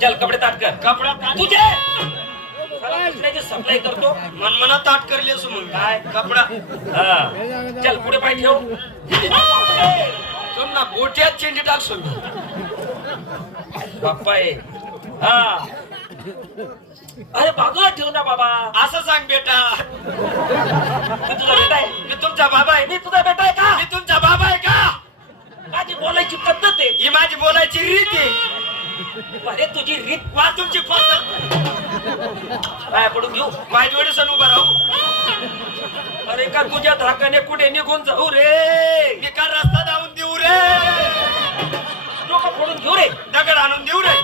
चल कपडे ताट कर. कपडा तुझे सप्लाय करतो मनमना ताट करली असो मग काय कपडा. चल पुढे पाय ठेव. समजा गोट्यात चेंडी टाक समजा बाप्पा आहे. हा अरे बाजूला ठेव ना बाबा. असं सांग बेटा. मी तुझा बेटा आहे. मी तुमचा बाबा आहे. मी तुझा बेटा आहे का. मी तुमचा बाबा आहे का. माझी बोलायची पद्धत आहे. ही माझी बोलायची रीत आहे. अरे तुझी रीत वा तुमची पद्धत. पायाकडून घेऊ माझी वेळेस उभा राहू. अरे का तुझ्या धाकाने कुठे निघून जाऊ रे. मी का रस्ता जाऊन देऊ रे. डोकं फोडून घेऊ रे. दगड आणून देऊ रे.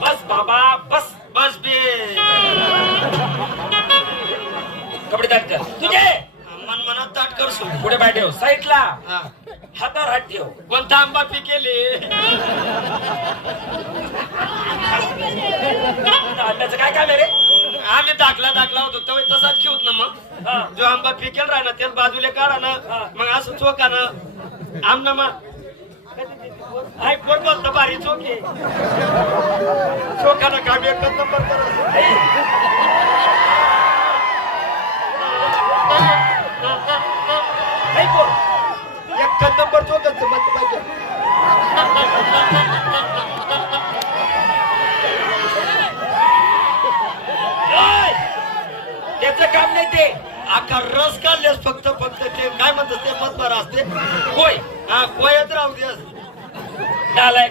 बस बाबा बस बस बे. कपडे ताट कर तुझे. मन मनात ताट कर. पुढे पाय ठेव साईडला. हातावर हात ठेव. कोणता आंबा पिकेले. त्याचं काय काम आहे रे. आम्ही दाखला होतो तेव्हा तसाच घेऊत ना. मग जो आंबा पिकेल राहा ना त्याच बाजूला काढा ना. मग असं चोका ना आमना मग कोण बोलतो भारी चोके. चोका ना काम एक नंबर करा. एक नंबर चोकाच पाहिजे. त्याचं काम नाही ते. आकार रस काढल्यास फक्त ते काय म्हणतात ते मतभर असते. कोय हा कोयच राहू दे. डालाय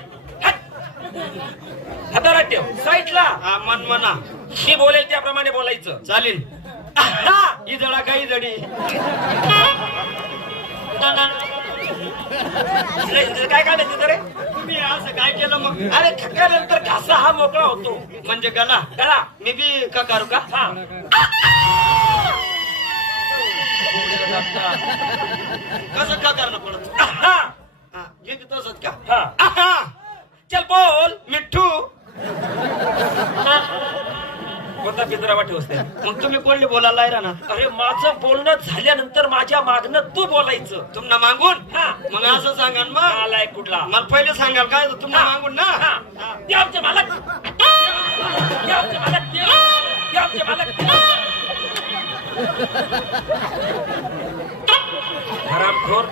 हाताला ठेव साईडला. हा मनमना मी बोलेल त्याप्रमाणे बोलायचं. चालेल. ही जडा काही जडी. काय काढायचं रे. तुम्ही असं काय केलं मग. अरे थकल्यानंतर घासा हा मोकळा होतो. म्हणजे गला गला मी बी का करू का. कसं का करणं पडत. तसंच का. चल बोल मिठ्ठू. कोणता पिंजरा ठेवते. मग तुम्ही कोणले बोलायला राहणार. अरे माझं बोलणं झाल्यानंतर माझ्या मागणं तू बोलायचं. तुम्हाला मागून मग असं सांगाल. मग आलाय कुठला मला पहिले सांगाल काय तुम्हाला मागून ना. ते आमचे मालक. ते आमचे मालक. ते आमचे मालक. हरामखोर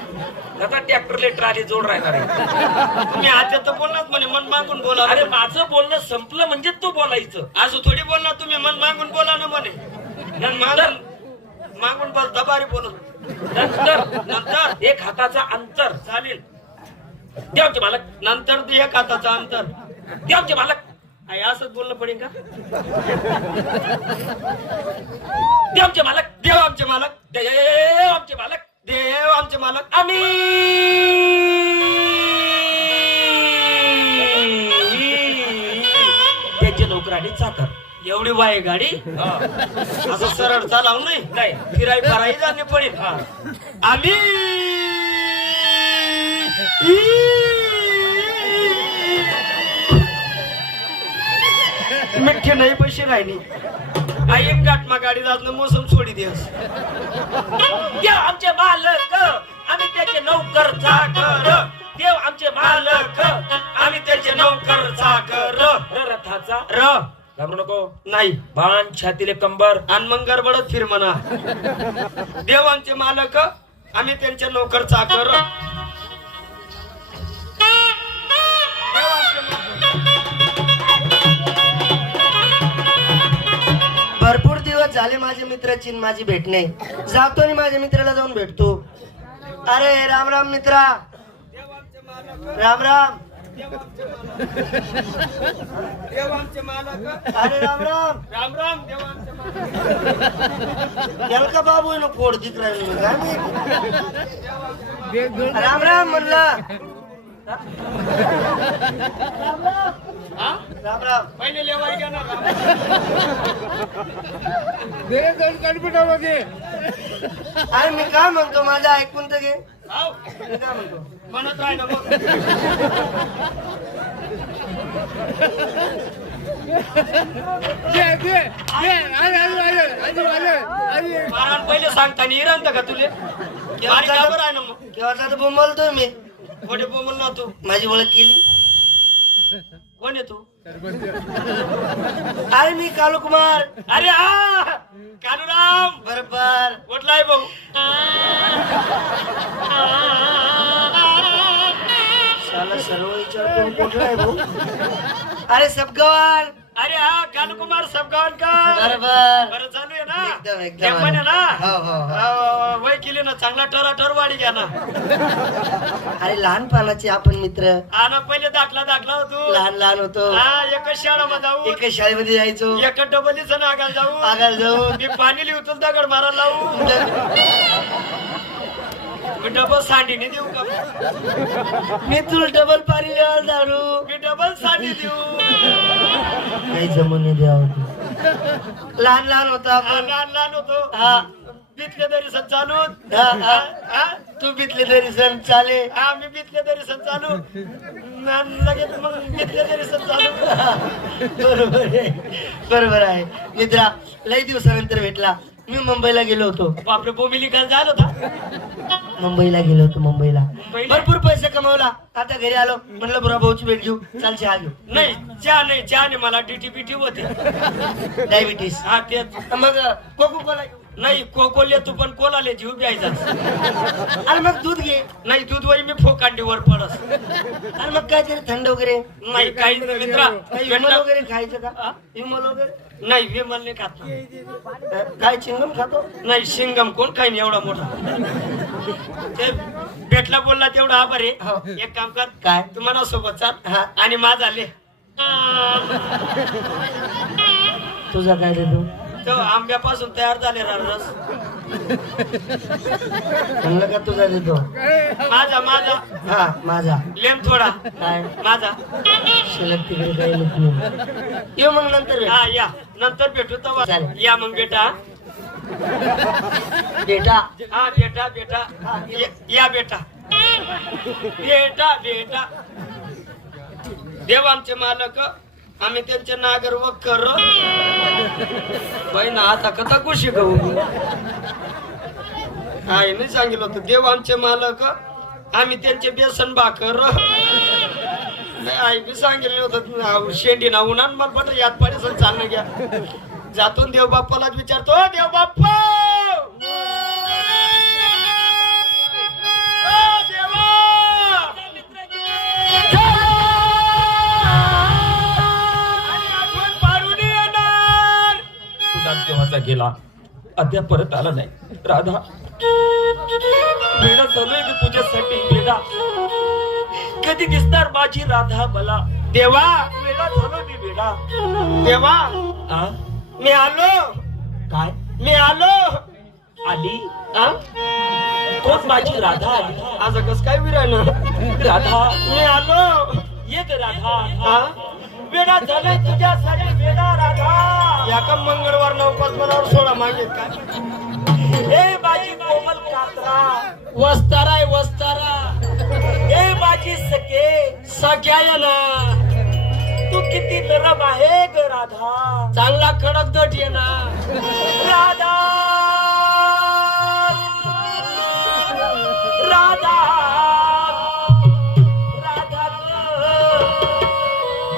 त्याचा ट्रॅक्टरले ट्राली जोड राहणार आहे. तुम्ही आता तर बोलणार म्हणे मन मागून बोला. अरे माझं बोलणं संपलं म्हणजे तू बोलायचं. असं थोडी बोलणार तुम्ही. मन मागून बोला ना म्हणे. मागून बस दबारी बोलत. नंतर एक हाताचा अंतर. चालेल. ते आमचे मालक. नंतर एक हाताचा अंतर. ते आमचे मालक. असंच बोलणं पडेल का. ते आमचे मालक. देव आमचे मालक. देव आमचे मालक. देव आमचे मालक. आम्ही त्याचे नोकर आणि चाकर. एवढी वाय गाडी असं सरळ चालाव नाही. फिराई फराई जाणे पडेल. आम्ही मिठ्ठे नाही पैसे राहिली. आई एक गाठमा गाडी जात मोसम सोडी दिवस. देव आमचे मालक. आम्ही त्याचे नौकर चाकर. देव आमचे मालक. आम्ही त्याचे नौकर चाकर. रथाचा र घाबरू नको. नाही बाण छातीले कंबर आणि मग गडबडत फिर म्हणा. देव आमचे मालक. आम्ही त्यांचे नौकर चाकर. भरपूर दिवस झाले माझ्या मित्राची माझी भेट नाही. जातो आणि माझ्या मित्राला जाऊन भेटतो. अरे राम राम मित्रा. राम राम. अरे राम राम. राम राम. गेल का बाबू ना पोट दिख राहिलो. राम राम म्हणलं. राम राम. पहिले लेवाई घ्या ना. अरे मी काय म्हणतो माझं ऐकून तर घे. मी काय म्हणतो म्हणत राही ना. पहिले सांगता नाही राहता का तुले? केव्हा बोंबलतोय मी. कोणी बोल ना तू माझी ओळख केली. कोण आहे तू? अरे मी कालू कुमार. अरे हा कानूराम बरोबर. कुठला आहे भाऊ? साला सर्व विचारतो कुठला आहे भाऊ. अरे सबगवान. अरे हा कानू कुमार सबगावन का? बरोबर. बरं चालू आहे ना? एकदम एकदम. एक महिना ना? हो हो हो. वय केली ना चांगला ठर वाढी घ्या ना. अरे लहानपणाचे आपण मित्र. हा ना पहिले दाखला होतो. लहान लहान होतो. हा एकच शाळेमध्ये जाऊ एकच शाळेमध्ये जायचो. एकच डबलीच ना आगाल जाऊ. आगाल जाऊ. मी पाणी लिहतो दगड मारायला लावू. मी डबल सांडीने देऊ का? मी तुला डबल पाणी लिहायला दारू. मी डबल सांडी देऊ. काही जमून द्यावं. लहान लहान होता हा, आपण. लहान होतो. हा बितले तरी सण चालू. हा, हा. हा? तू बितले तरी सण चाले. हा मी बितले तरी सण चालू. लगेच मग बितले तरी सण चालू. बरोबर आहे. बरोबर आहे मित्रा. लई दिवसानंतर भेटला. मी मुंबईला गेलो होतो. बापरे बोमिली काय झालं होता? मुंबईला गेलो होतो. मुंबईला मुंबईला? भरपूर पैसे कमवला. आता घरी आलो म्हटलं बुरा भाऊची भेट घेऊ. चाल चहा घेऊ. नाही चहा नाही मला डीटी होते. डायबिटीस. हा तेच. मग कोको कोला घेऊ. नाही कोकोले तू पण कोलाले जीव प्यायचा. आणि मग दूध घे. नाही दूध वरी मी फोकांडीवर पडस. आणि मग काय तरी थंड वगैरे. नाही काही मित्रा काही विमल वगैरे खायचं का? विमल वगैरे नाही विमल नाही खात. काय चिंगम खातो. नाही शिंगम कोण काही नाही एवढा मोठा. ते भेटला बोलला तेवढा आभार आहे. हो. एक काम कर काय? तू मना सोबत चाल हा. आणि माझा ले तुझा काय देतो. तो आंब्यापासून तयार झालेला रस. म्हणलं का तुझा देतो. माझा हा माझा. लेम थोडा काय माझा. शिल्लक तिकडे काही नाही. येऊ मग नंतर भेट. हा या नंतर भेटू तेव्हा. चालेल. या मग बेटा. बेटा. हा बेटा या बेटा. बेटा देव आमचे मालक आम्ही त्यांचे नागर वखर. बाई ना आता कथा खुशी गहू. आईने सांगितलं होतं देव आमचे मालक आम्ही त्यांचे बेसन भाकर. नाही आई बी सांगितलं होतं शेंडी ना उन्हा मला पट याद पाडे चालणं घ्या. जातो देव बाप्पालाच विचारतो देव बाप्पा केव्हाचा गेला अद्याप परत आला नाही. राधा वेळा चालू आहे तुझ्यासाठी. वेळा कधी दिसणार माझी राधा मला. देवा वेळा झालो मी वेळा. देवा मी आलो. काय मी आलो. आली. तोच माझी राधा आली. आज कस काय विरायनं. राधा मी आलो. ये ग राधा. वेडा झालाय तुझ्यासाठी वेडा राधा. या का मंगळवार नवपास मनावर सोडा मागेल का. हे माझी कोमल कात्रा वस्तारा. हे माझी सख्या ना. तू किती नरम आहे ग राधा. चांगला कडक दट ये ना राधा.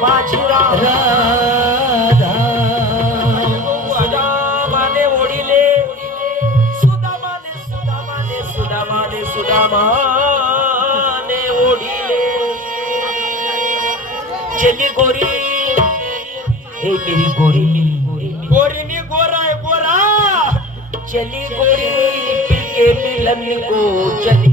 माझी राधा. सुदामाने ओढिले. सुदामाने ओढिले. चली गोरी हे मेरी गोरीनी गोरा है गोरा. चली गोरी के मिलन को चली.